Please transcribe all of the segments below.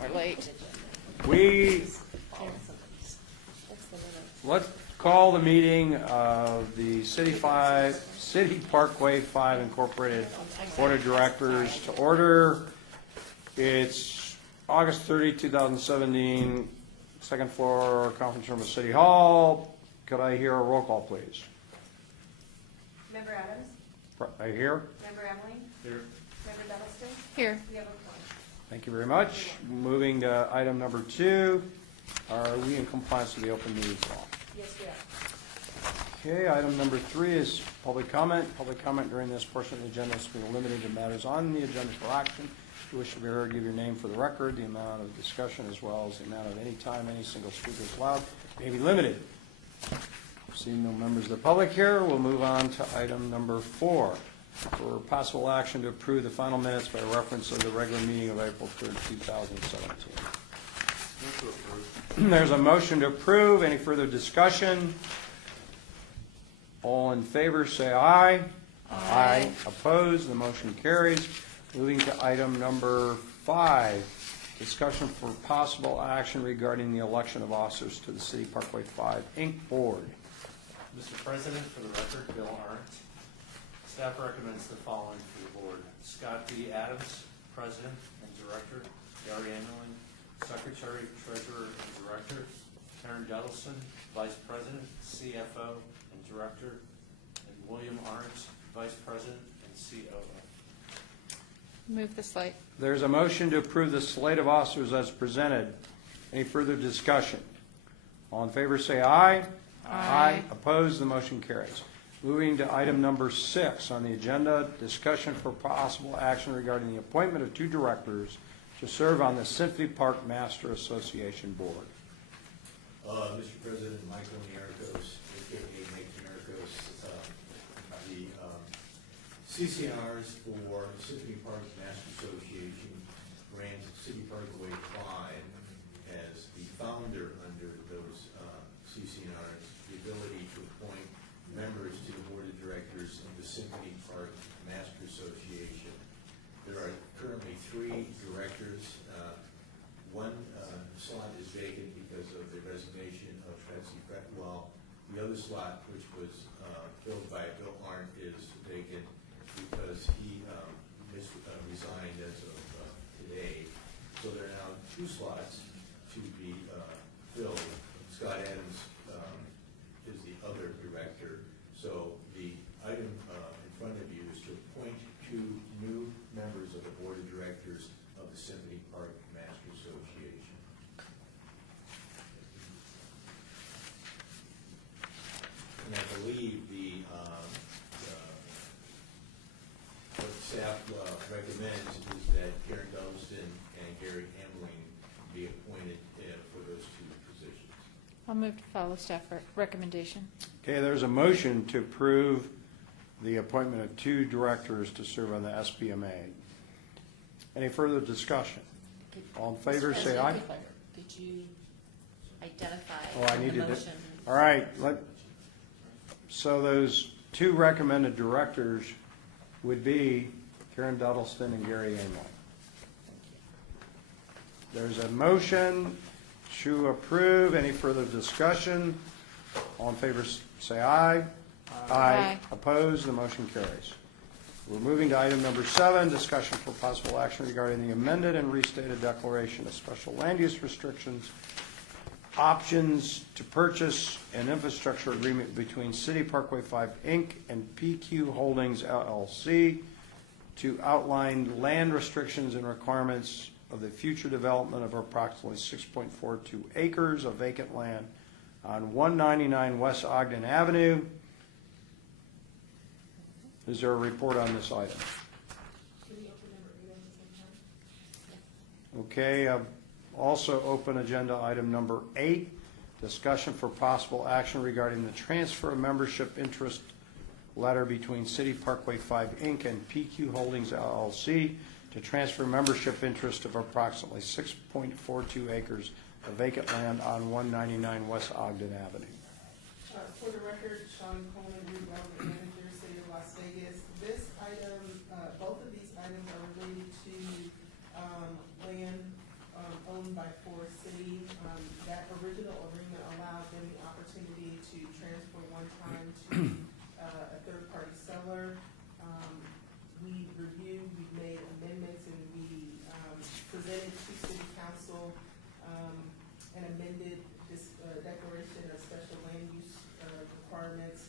We're late. Let's call the meeting of the City Parkway 5 Incorporated Board of Directors to order. It's August 30, 2017, second floor conference room of City Hall. Could I hear a roll call, please? Member Adams? I hear. Member Emily? Here. Member Duddleston? Here. We have a quorum. Thank you very much. Moving to item number 2. Are we in compliance with the open meetings law? Yes, we are. Okay, item number 3 is public comment. Public comment during this portion of the agenda is to be limited to matters on the agenda for action. If you wish to be heard, give your name for the record. The amount of discussion as well as the amount of any time any single speaker is allowed may be limited. Seeing no members of the public here, we'll move on to item number 4. For possible action to approve the final minutes by reference of the regular meeting of April 3rd, 2017. There's a motion to approve. Any further discussion? All in favor, say aye. Aye. Opposed? The motion carries. Moving to item number 5, discussion for possible action regarding the election of officers to the City Parkway 5 Inc. Board. Mr. President, for the record, Bill Arndt. Staff recommends the following for the board: Scott B. Adams, President and Director; Gary Emmerling, Secretary, Treasurer, and Director; Karen Duddleston, Vice President, CFO, and Director; and William Arndt, Vice President and COO. Move the slate. There's a motion to approve the slate of officers as presented. Any further discussion? All in favor say aye. Aye. Opposed? The motion carries. Moving to item number 6 on the agenda, discussion for possible action regarding the appointment of 2 directors to serve on the Symphony Park Master Association Board. Mr. President, Michael Naricos, a.k.a. Mike Naricos, the CCNRs for Symphony Park Master Association grants City Parkway 5 as the founder under those CCNRs the ability to appoint members to the Board of Directors of the Symphony Park Master Association. There are currently 3 directors. One slot is vacant because of the resignation of Tracy Fretwell. The other slot, which was filled by Bill Arndt, is vacant because he resigned as of today. So there are now 2 slots to be filled. Scott Adams is the other director. So the item in front of you is to appoint 2 new members of the Board of Directors of the Symphony Park Master Association. And I believe what staff recommends is that Karen Duddleston and Gary Emmerling be appointed for those 2 positions. I'll move to follow staff recommendation. Okay, there's a motion to approve the appointment of 2 directors to serve on the SPMA. Any further discussion? All in favor, say aye. Could you identify Oh, I the needed it. motion? All right. So those 2 recommended directors would be Karen Duddleston and Gary Emmerling. There's a motion to approve. Any further discussion? All in favor, say aye. Aye. Opposed? The motion carries. We're moving to item number 7, discussion for possible action regarding the amended and restated declaration of special land use restrictions, options to purchase an infrastructure agreement between City Parkway 5 Inc. and PQ Holdings LLC to outline land restrictions and requirements of the future development of approximately 6.42 acres of vacant land on 199 West Ogden Avenue. Is there a report on this item? Okay, also open agenda item number 8, discussion for possible action regarding the transfer of membership interest letter between City Parkway 5 Inc. and PQ Holdings LLC to transfer membership interest of approximately 6.42 acres of vacant land on 199 West Ogden Avenue. For the record, Sean Coleman, Redevelopment Manager, City of Las Vegas. This item, both of these items are related to land by Forest City. That original agreement allowed them the opportunity to transfer one time to a third-party seller. We reviewed, we made amendments, and we presented to City Council an amended this declaration of special land use requirements.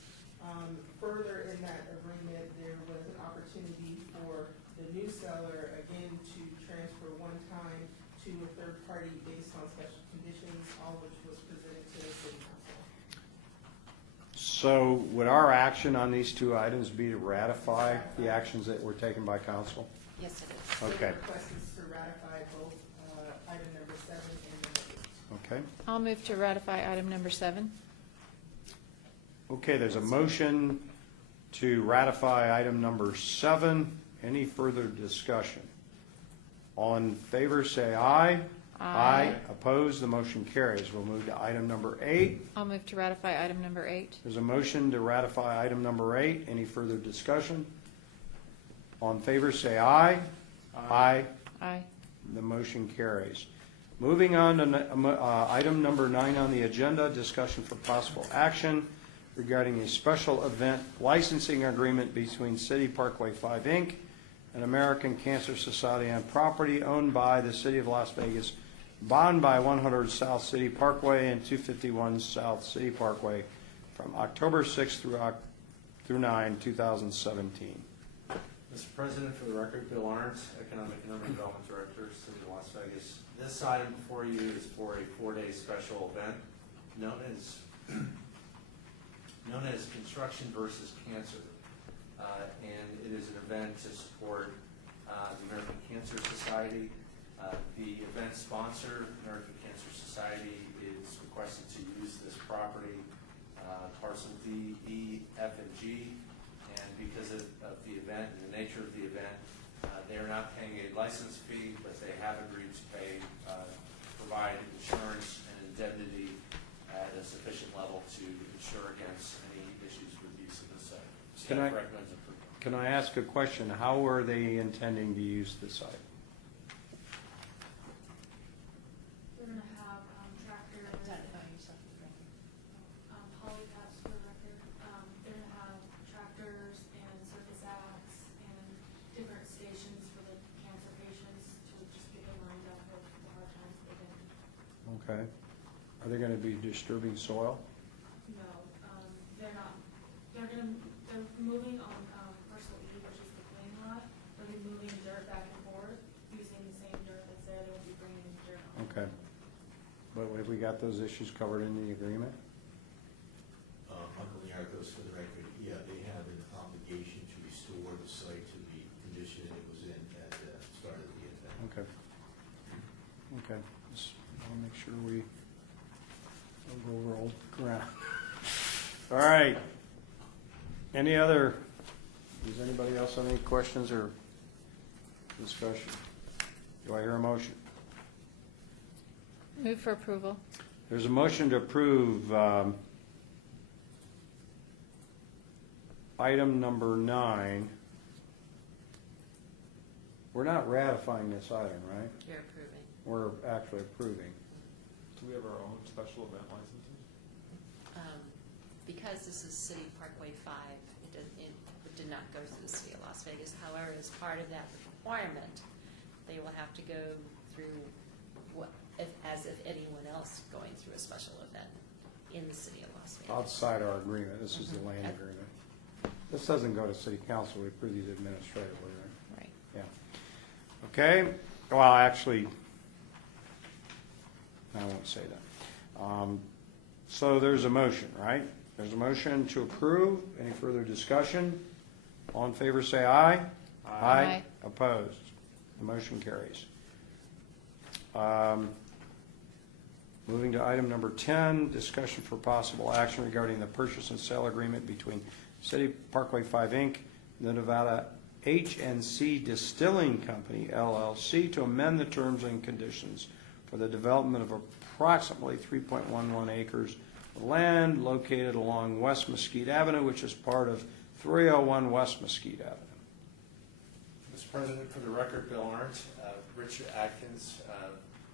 Further in that agreement, there was an opportunity for the new seller, again, to transfer one time to a third party based on special conditions, all which was presented to the City Council. So would our action on these two items be to ratify the actions that were taken by council? Yes, it is. So Okay. the request is to ratify both item number 7 and number 8. Okay. I'll move to ratify item number 7. Okay, there's a motion to ratify item number 7. Any further discussion? All in favor, say aye. Aye. Opposed, the motion carries. We'll move to item number 8. I'll move to ratify item number 8. There's a motion to ratify item number 8. Any further discussion? All in favor, say aye. Aye. Aye. The motion carries. Moving on to item number 9 on the agenda, discussion for possible action regarding a special event licensing agreement between City Parkway 5, Inc. and American Cancer Society on property owned by the City of Las Vegas, bond by 100 South City Parkway and 251 South City Parkway from October 6 through 9, 2017. Mr. President, for the record, Bill Arndt, Economic and Urban Development Director, City of Las Vegas. This item before you is for a 4-day special event known as Construction versus Cancer. And it is an event to support the American Cancer Society. The event sponsor, American Cancer Society, is requested to use this property, parcel D, E, F, and G. And because of the event and the nature of the event, they are not paying a license fee, but they have agreed to provide insurance and indemnity at a sufficient level to insure against any issues with use of the site. Can I- Staff recommends approval. Can I ask a question? How are they intending to use the site? We're gonna have tractors, Identify yourself for the record. polycaps for the record. They're gonna have tractors and circus acts and different stations for the cancer patients to just get them lined up with the hard times they've been. Okay. Are they going to be disturbing soil? No, they're not. They're moving on parcel E, which is the clean lot. They'll be moving dirt back and forth using the same dirt that's there. They won't be bringing any dirt on. Okay. But have we got those issues covered in the agreement? Uncle Yargos, for the record, yeah, they have an obligation to restore the site to the condition it was in at the start of the event. Okay. Okay. Just want to make sure we don't go over old ground. All right. Does anybody else have any questions or discussion? Do I hear a motion? Move for approval. There's a motion to approve item number 9. We're not ratifying this item, right? You're approving. We're actually approving. Do we have our own special event licenses? Because this is City Parkway 5, it did not go through the City of Las Vegas. However, as part of that requirement, they will have to go through as if anyone else going through a special event in the City of Las Vegas. Outside our agreement, this is the land Okay. agreement. This doesn't go to city council, we approve these administratively, right? Right. Yeah. Okay, well, actually, I won't say that. So there's a motion, right? There's a motion to approve. Any further discussion? All in favor, say aye. Aye. Opposed? The motion carries. Moving to item number 10, discussion for possible action regarding the purchase and sale agreement between City Parkway 5, Inc., and the Nevada H&C Distilling Company, LLC, to amend the terms and conditions for the development of approximately 3.11 acres of land located along West Mesquite Avenue, which is part of 301 West Mesquite Avenue. Mr. President, for the record, Bill Arndt, Richard Atkins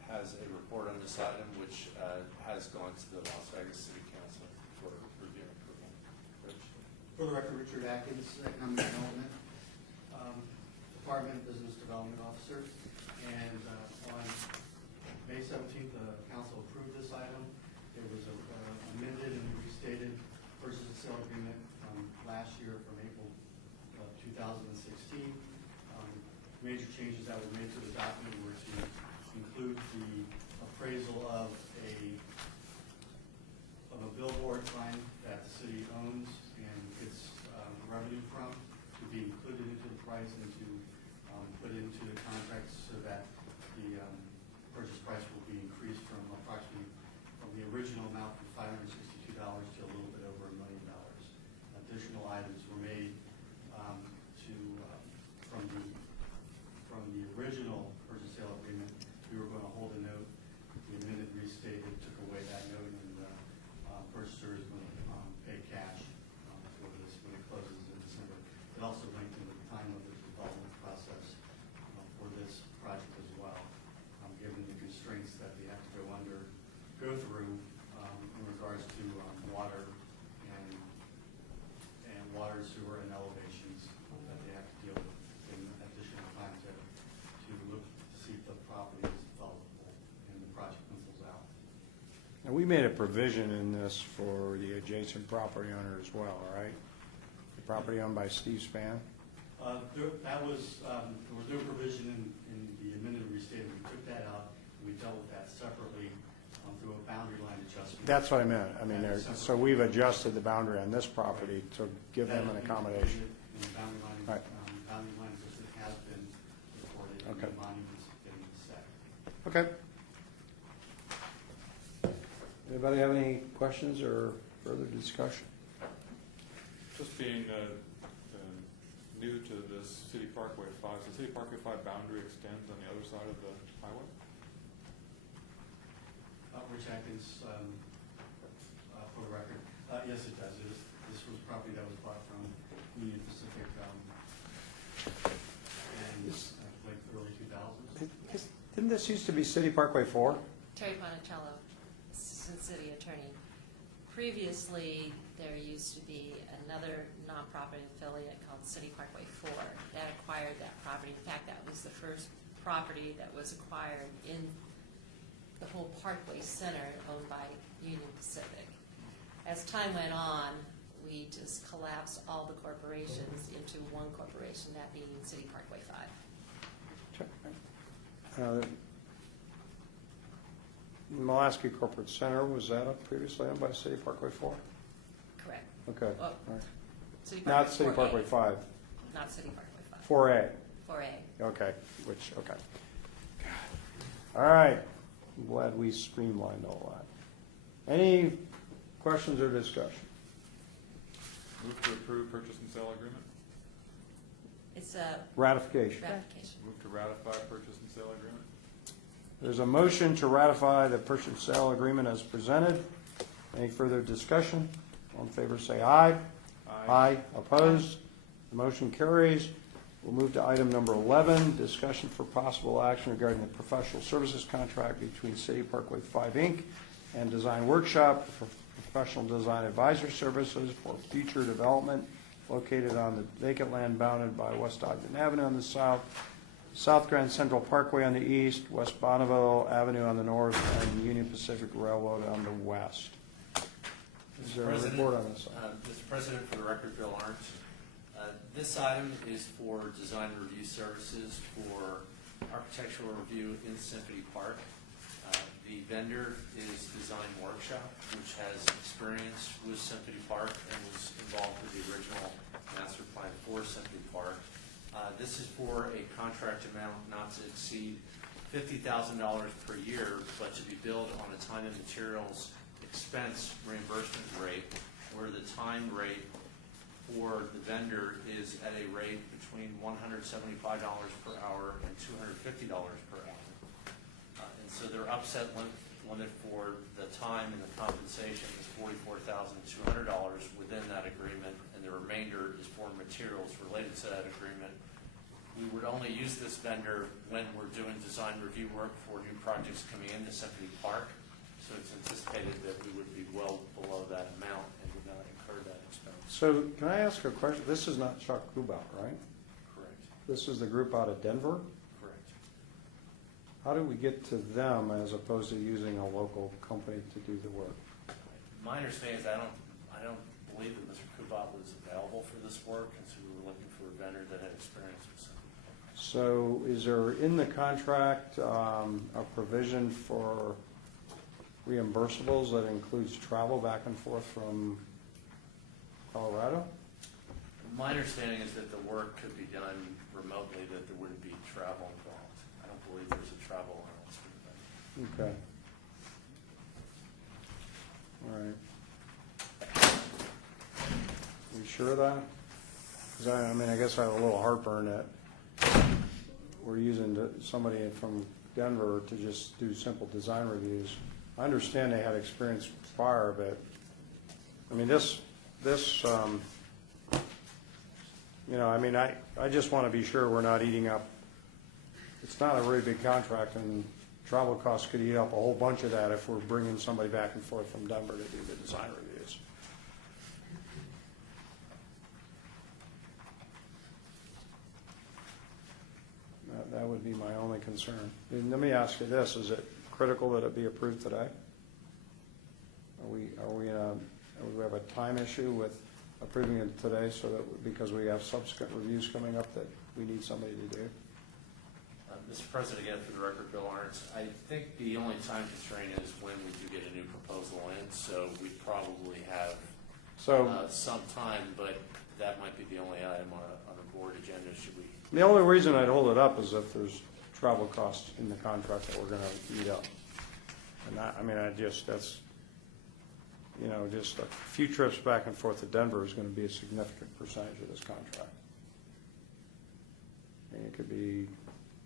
has a report this item, which has gone to the Las Vegas City Council for review and approval. Rich? For the record, Richard Atkins, Economic Development, Department Business Development Officer. And on May 17th, the council approved this item. It was amended and restated purchase and sale agreement from last year from April of 2016. Major changes that were made to the document were to include the appraisal of a billboard sign that the city owns and gets revenue from, to be included into the price and to put into the contract so that the purchase price will be increased from approximately from the original amount from $562 to a little bit over $1 million. Additional items were made from the original purchase sale agreement. We were going to hold a note. The amended restated took away that note, and the purchaser is going to pay cash for this when it closes in December. It also lengthened the time of the development process for this project as well, given the constraints that they have to go through in regards to water and water, sewer, and elevations that they have to deal with in additional time to look to see if the property is developable and the project pencils out. And we made a provision in this for the adjacent property owner as well, right? The property owned by Steve Spann? There was no provision in the amended restatement. We took that out. We dealt with that separately through a boundary line adjustment. That's what I meant. I mean, so we've adjusted the boundary on this property to give them an accommodation. And the boundary line, Right. boundary line adjustment has been recorded, and Okay. the monuments getting set. Okay. Anybody have any questions or further discussion? Just being new to this City Parkway 5, so City Parkway 5 boundary extends on the other side of the highway? Rich Atkins, for the record, yes, it does. This was property that was bought from Union Pacific in like the early 2000s. Didn't this used to be City Parkway 4? Terry Ponticello, Assistant City Attorney. Previously, there used to be another nonprofit affiliate called City Parkway 4 that acquired that property. In fact, that was the first property that was acquired in the whole Parkway Center owned by Union Pacific. As time went on, we just collapsed all the corporations into one corporation, that being City Parkway 5. Mulaski Corporate Center, was that previously owned by City Parkway 4? Correct. Okay. Well, All right. City Not City 4A. Parkway 5, Not City Parkway 5. 4A. 4A. Okay, okay. All right, I'm glad we streamlined all that. Any questions or discussion? Move to approve purchase and sale agreement? It's a Ratification. ratification. Move to ratify purchase and sale agreement? There's a motion to ratify the purchase and sale agreement as presented. Any further discussion? All in favor say aye. Aye. Opposed? The motion carries. We'll move to item number 11, discussion for possible action regarding the professional services contract between City Parkway 5, Inc. and Design Workshop for professional design advisor services for future development located on the vacant land bounded by West Ogden Avenue on the south, South Grand Central Parkway on the east, West Bonneville Avenue on the north, and Union Pacific Railroad on the west. Is there a report on this? Mr. President, for the record, Bill Arndt. This item is for design review services for architectural review in Symphony Park. The vendor is Design Workshop, which has experience with Symphony Park and was involved with the original master plan for Symphony Park. This is for a contract amount not to exceed $50,000 per year, but to be billed on a time and materials expense reimbursement rate, where the time rate for the vendor is at a rate between $175 per hour and $250 per hour. And so their upset limit for the time and the compensation is $44,200 within that agreement, and the remainder is for materials related to that agreement We would only use this vendor when we're doing design review work for new projects coming into Symphony Park. So it's anticipated that we would be well below that amount and would not incur that expense. So can I ask a question? This is not Chuck Kubout, right? Correct. This is the group out of Denver? Correct. How do we get to them as opposed to using a local company to do the work? My understanding is I don't believe that Mr. Kubat was available for this work, and so we were looking for a vendor that had experience with Symphony Park. So is there in the contract a provision for reimbursables that includes travel back and forth from Colorado? My understanding is that the work could be done remotely, that there wouldn't be travel involved. I don't believe there's a travel allowance for the vendor. Okay. All right. You sure of that? Because I mean, I guess I have a little heartburn that we're using somebody from Denver to just do simple design reviews. I understand they had experience prior, but, I mean, you know, I mean, I just want to be sure we're not eating up, it's not a really big contract, and travel costs could eat up a whole bunch of that if we're bringing somebody back and forth from Denver to do the design reviews. That would be my only concern. And let me ask you this, is it critical that it be approved today? Are we we have a time issue with approving it today so that, because we have subsequent reviews coming up that we need somebody to do? Mr. President, again, for the record, Bill Arndt, I think the only time constraint is when we do get a new proposal in, so we probably have some time, but that might be the only item on the board agenda, should we? The only reason I'd hold it up is if there's travel costs in the contract that we're going to eat up. And that, I mean, that's, you know, just a few trips back and forth to Denver is going to be a significant percentage of this contract. I mean, it could be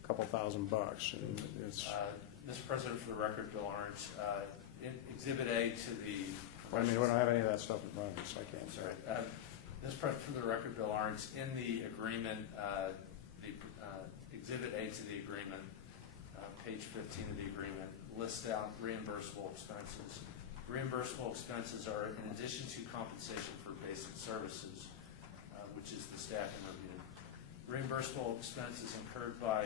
a couple $1,000, and it's. Mr. President, for the record, Bill Arndt, in Exhibit A to the. I mean, we don't have any of that stuff in front of us, so I can't say. Sorry. Mr. President, for the record, Bill Arndt, in the agreement, the Exhibit A to the agreement, page 15 of the agreement, lists out reimbursable expenses. Reimbursable expenses are in addition to compensation for basic services, which is the staffing review. Reimbursable expenses incurred by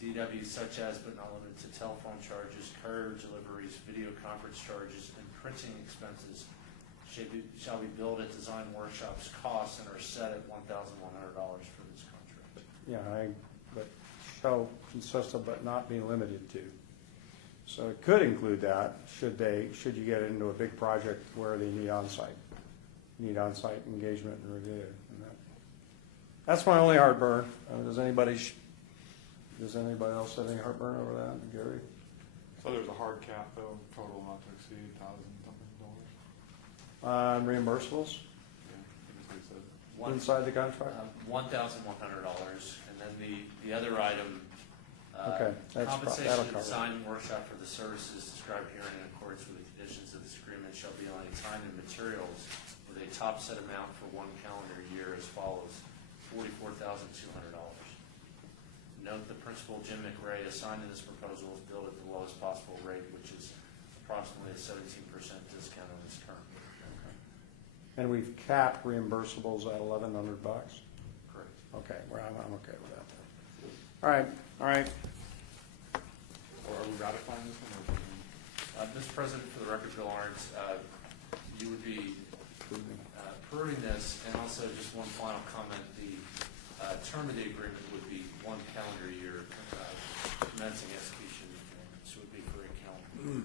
DW, such as but not limited to telephone charges, courier deliveries, video conference charges, and printing expenses shall be billed at design workshops costs and are set at $1,100 for this contract. Yeah, but shall consist of but not be limited to. So it could include that, should you get into a big project where they need on-site engagement and review. And that's my only heartburn. Does anybody else have any heartburn over that? Gary? So there's a hard cap though, total not to exceed $1,000-something. Reimbursables Yeah, I think that's One- inside the contract? $1,100, and then the other item, Okay, that'll compensation cover and it. design workshop for the services described here in accordance with the conditions of this agreement shall be on a time and materials with a top set amount for one calendar year as follows: $44,200. Note the principal, Jim McRae, assigned in this proposal is billed at the lowest possible rate, which is approximately a 17% discount on this current rate. And we've capped reimbursables at $1,100? Correct. Okay, well, I'm okay with that. All right. Or are we ratifying this one? Or Mr. President, for the record, Bill Arndt, you would be approving this, and also just one final comment, the term of the agreement would be 1 calendar year commencing execution of the agreement, so it would be for a calendar.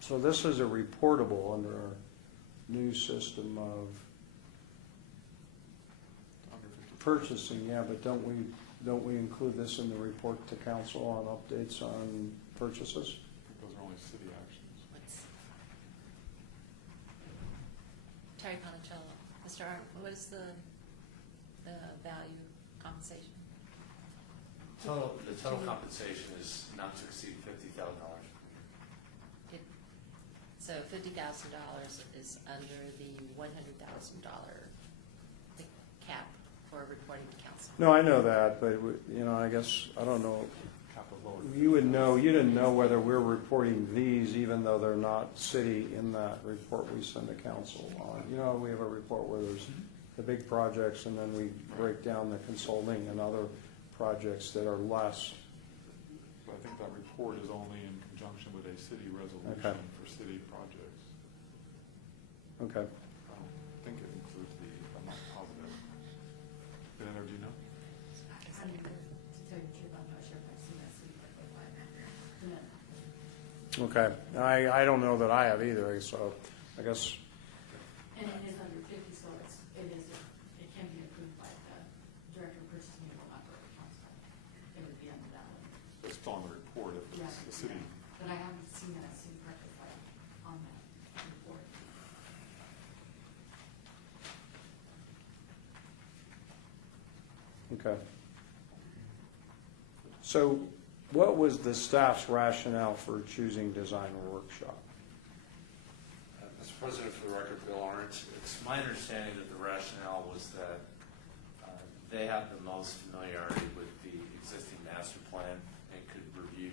So this is a reportable under our new system of under 50? purchasing, yeah, but don't we include this in the report to council on updates on purchases? I think those are only city actions. Terry Ponicello. Mr. Art, what is the value compensation? The total compensation is not to exceed $50,000. So $50,000 is under the $100,000 cap for reporting to council. No, I know that, but, you know, I guess, I don't know, you would know, you didn't know whether we're reporting these even though they're not city in that report we send to council on. You know, we have a report where there's the big projects and then we break down the consulting and other projects that are less. But I think that report is only in conjunction with a city resolution Okay. for city projects. Okay. I don't think it includes the, I'm not positive. Ben, or do you know? To tell you the truth, I'm not sure if I've seen that city Parkway line. Okay. I don't know that I have either, so I guess, And it is under 50, so it can be approved by the director of purchasing and will not go to council. It would be under that one. It's still on the report if Yeah, it's the city. but I haven't seen that city Parkway file on that report. okay. So what was the staff's rationale for choosing design workshop? Mr. President, for the record, Bill Arndt, it's my understanding that the rationale was that they have the most familiarity with the existing master plan and could review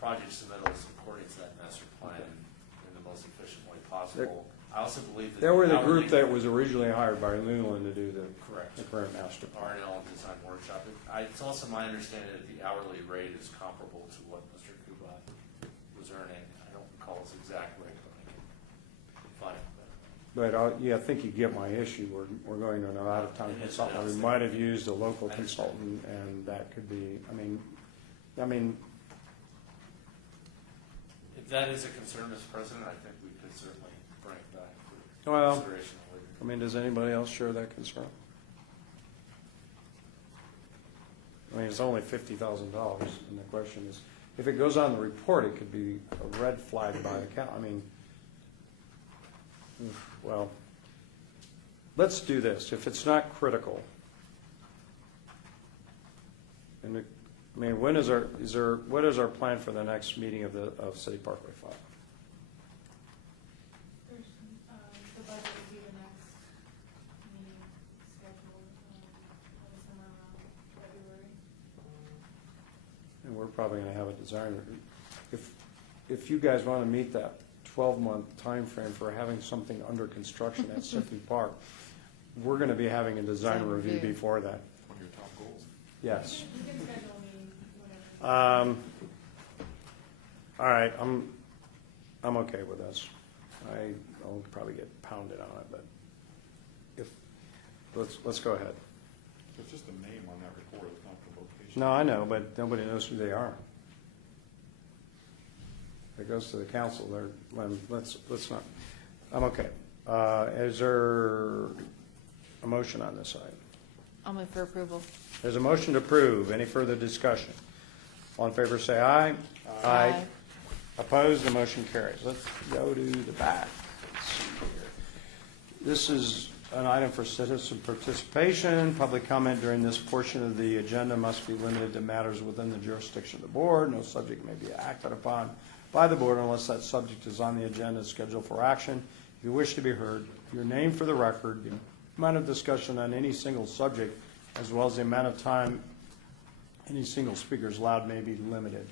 project submittals according to that master plan in the most efficient way possible. I also believe that. They were the hourly- group that was originally hired by Newland to do Correct. the current master plan. R&L Design Workshop. It's also my understanding that the hourly rate is comparable to what Mr. Kubat was earning. I don't recall his exact rate, but I can find it. But yeah, I think you get my issue. We're going to an out-of-town consultant. We might have used a local consultant, and that could be, I mean, If that is a concern, Mr. President, I think we could certainly bring it back for well, consideration later. I mean, does anybody else share that concern? I mean, it's only $50,000, and the question is, if it goes on the report, it could be a red flag by the count. I mean, well, let's do this. If it's not critical, and I mean, what is our plan for the next meeting of City Parkway 5? There's, the budget will be the next meeting scheduled, probably somewhere around February. And we're probably going to have a design review. If you guys want to meet that 12-month time frame for having something under construction at Symphony Park, we're going to be having a design Design review review. before that. One of your top goals. Yes. We can schedule a meeting whenever. All right, I'm okay with this. I'll probably get pounded on it, but let's go ahead. It's just a name on that report, it's not the location. No, I know, but nobody knows who they are. If it goes to the council, let's not, I'm okay. Is there a motion on this item? I'll move for approval. There's a motion to approve. Any further discussion? All in favor, say aye. Aye. Opposed, the motion carries. Let's go to the back. Let's see here. This is an item for citizen participation. Public comment during this portion of the agenda must be limited to matters within the jurisdiction of the board. No subject may be acted upon by the board unless that subject is on the agenda scheduled for action. If you wish to be heard, your name for the record, the amount of discussion on any single subject, as well as the amount of time any single speaker is allowed may be limited.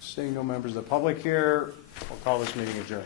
Seeing no members of the public here, I'll call this meeting adjourned.